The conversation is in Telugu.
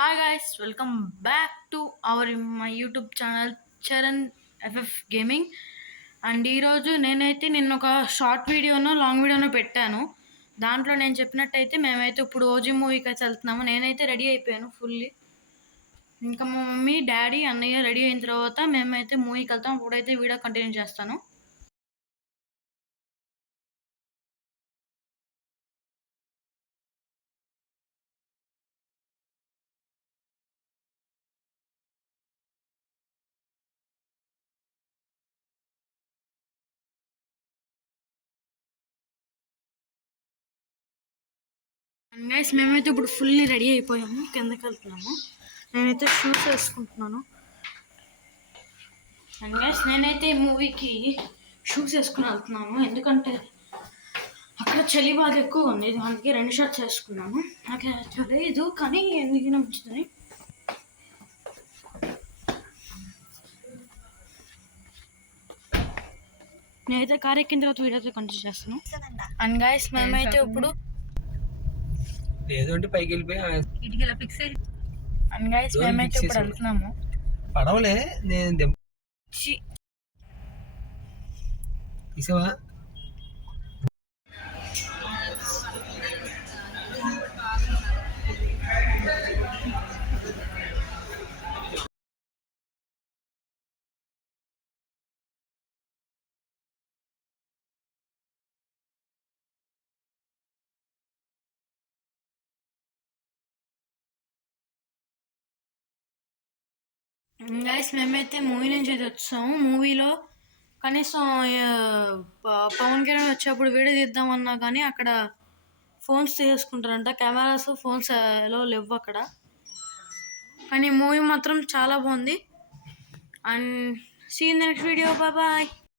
Hi guys, welcome back to my YouTube channel Charan FF gaming. And ఈరోజు నేనైతే నిన్న ఒక షార్ట్ వీడియోనో లాంగ్ వీడియోనో పెట్టాను. దాంట్లో నేను చెప్పినట్టయితే మేమైతే ఇప్పుడు ఓజీ మూవీకి అయితే వెళ్తున్నాము. నేనైతే రెడీ అయిపోయాను ఫుల్లీ. ఇంకా మా మమ్మీ డాడీ అన్నయ్య రెడీ అయిన తర్వాత మేమైతే మూవీకి వెళ్తాం. ఇప్పుడైతే వీడియో కంటిన్యూ చేస్తాను. అండ్ గైస్ మేమైతే ఇప్పుడు ఫుల్లీ రెడీ అయిపోయాము, కిందకి వెళ్తున్నాము. నేనైతే షూస్ వేసుకుంటున్నాను. అండ్ గైస్ నేనైతే మూవీకి షూస్ వేసుకుని వెళ్తున్నాను, ఎందుకంటే అక్కడ చలి బాగా ఎక్కువ ఉంది. దానికి 2 షర్ట్స్ వేసుకున్నాను. నాకు తెలియదు కానీ ఎందుకు నచ్చుతుంది. నేనైతే కార్ ఎక్కిన తర్వాత వీడియోతో కంటిన్యూ చేస్తాను. అండ్ గైస్ మేమైతే ఇప్పుడు లేదంటే పైకి వెళ్ళిపోయి అండ్ గైస్ మేమైతే ఇప్పుడు వెళ్తున్నాము. పడవలే నేను తీసావా? గైస్ మేమైతే మూవీ నుంచి అయితే వచ్చాము. మూవీలో కనీసం పవన్ కళ్యాణ్ వచ్చేప్పుడు వీడియో తీద్దామన్నా కానీ అక్కడ ఫోన్స్ తీసుకుంటారంట. కెమెరాస్ ఫోన్స్ ఎలా లేవు అక్కడ. కానీ మూవీ మాత్రం చాలా బాగుంది. And see in the next video. Bye.